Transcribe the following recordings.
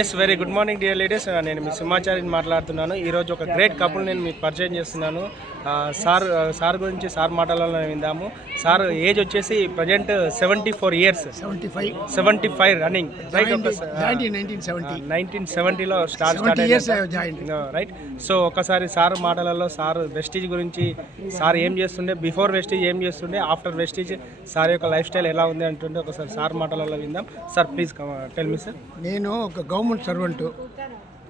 Yes very good morning dear ladies. నేను మీ సింహాచారిని మాట్లాడుతున్నాను. ఈరోజు ఒక గ్రేట్ కపుల్ నేను మీకు పరిచయం చేస్తున్నాను. సార్ గురించి సార్ మాటలలో విందాము. సార్ ఏజ్ వచ్చేసి ప్రజెంట్ 74 ఇయర్స్, 75 రన్నింగ్ రైట్. 1970లో స్టార్ట్ రైట్. సో ఒకసారి సార్ మాటలలో సార్ వెస్టీజ్ గురించి, సార్ ఏం చేస్తుండే, బిఫోర్ వెస్టీజ్ ఏం చేస్తుండే, ఆఫ్టర్ వెస్టీజ్ సార్ యొక్క లైఫ్ స్టైల్ ఎలా ఉంది అంటుండే ఒకసారి సార్ మాటలలో విందాం. Sir please tell me sir. నేను ఒక గవర్నమెంట్ సర్వెంట్,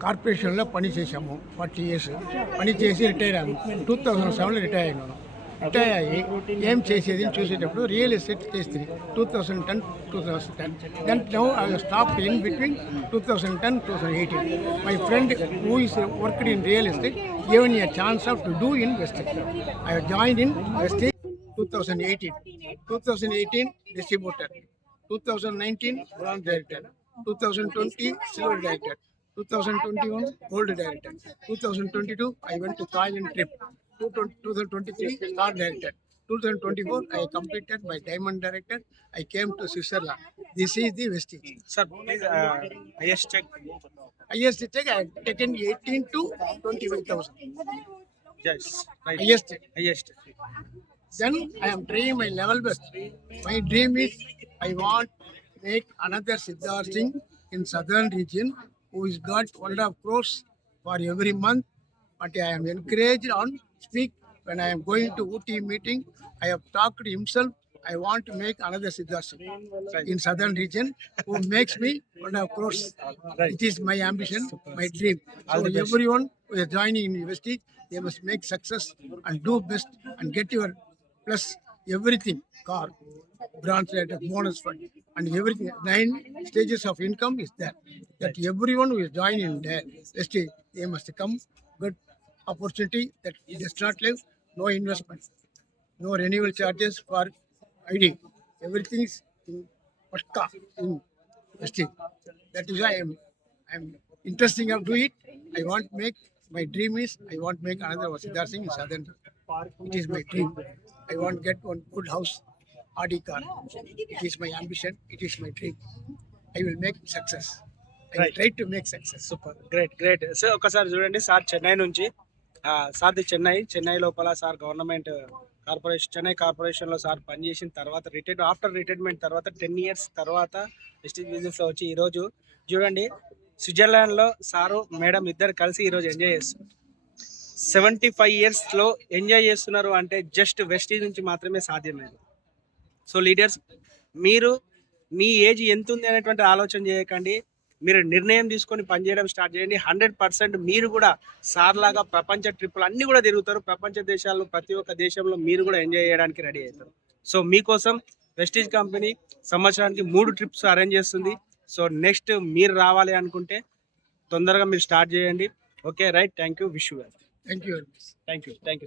కార్పొరేషన్లో పనిచేసాము 40 ఇయర్స్. పనిచేసి రిటైర్ అయ్యాము. 2007లో రిటైర్ అయినాను. రిటైర్ అయ్యి ఏం చేసేది చూసేటప్పుడు రియల్ ఎస్టేట్ చేస్తుంది 2010. Then now I stop in between 2010-2018. My friend who is worked in real estate given a chance of to do in Vestige. I join in Vestige 2018 distributor, 2019 bronze director, 2020 silver director, 2021 gold director, 2022 I went to Thailand trip, 2023 star director, 2024 I completed my diamond director. I came to Switzerland. This is the vestige. Sir, please highest check. Highest check I have taken 18 to 25,000. Yes, right. Highest. Then I am trying my level best. My dream is I want make another Siddharth Singh in southern region who is got 1.5 crores for every month. But I am encouraged on speak when I am going to UT meeting. I have talked to himself. I want to make another Siddharth Singh in southern region who makes me 1.5 crores. It is my ambition, my dream. So everyone who is joining in university, they must make success and do best and get your plus everything, car, branch rate, bonus fund, and everything. 9 stages of income is there. That everyone who is joining in the stage, they must come good opportunity that does not live, no investment, no renewal charges for ID. Everything is in Patka in stage. That is why I am interesting of do it. I want make my dream is I want make another Siddharth Singh in southern. It is my dream. I want get one good house, Audi car. It is my ambition. It is my dream. I will make success. I will try to make success. Super, great. So ఒకసారి చూడండి, సార్ చెన్నై నుంచి, సార్ది చెన్నై లోపల sir government corporation, Chennai కార్పొరేషన్లో సార్ పనిచేసిన తర్వాత after retirement తర్వాత 10 ఇయర్స్ తర్వాత వెస్టీజ్ బిజినెస్లో వచ్చి ఈరోజు చూడండి స్విట్జర్లాండ్లో సారు మేడం ఇద్దరు కలిసి ఈరోజు ఎంజాయ్ చేస్తారు. 75 ఇయర్స్లో ఎంజాయ్ చేస్తున్నారు అంటే జస్ట్ వెస్టీజ్ నుంచి మాత్రమే సాధ్యమైంది. సో లీడర్స్, మీరు మీ ఏజ్ ఎంత ఉంది అనేటువంటి ఆలోచన చేయకండి. మీరు నిర్ణయం తీసుకొని పనిచేయడం స్టార్ట్ చేయండి. 100% మీరు కూడా సార్ లాగా ప్రపంచ ట్రిప్పులు అన్నీ కూడా తిరుగుతారు. ప్రపంచ దేశాల్లో ప్రతి ఒక్క దేశంలో మీరు కూడా ఎంజాయ్ చేయడానికి రెడీ అవుతారు. సో మీకోసం వెస్టీజ్ కంపెనీ సంవత్సరానికి 3 ట్రిప్స్ అరేంజ్ చేస్తుంది. సో నెక్స్ట్ మీరు రావాలి అనుకుంటే తొందరగా మీరు స్టార్ట్ చేయండి. Okay right. Thank you. Wish you. Thank you. Thank you.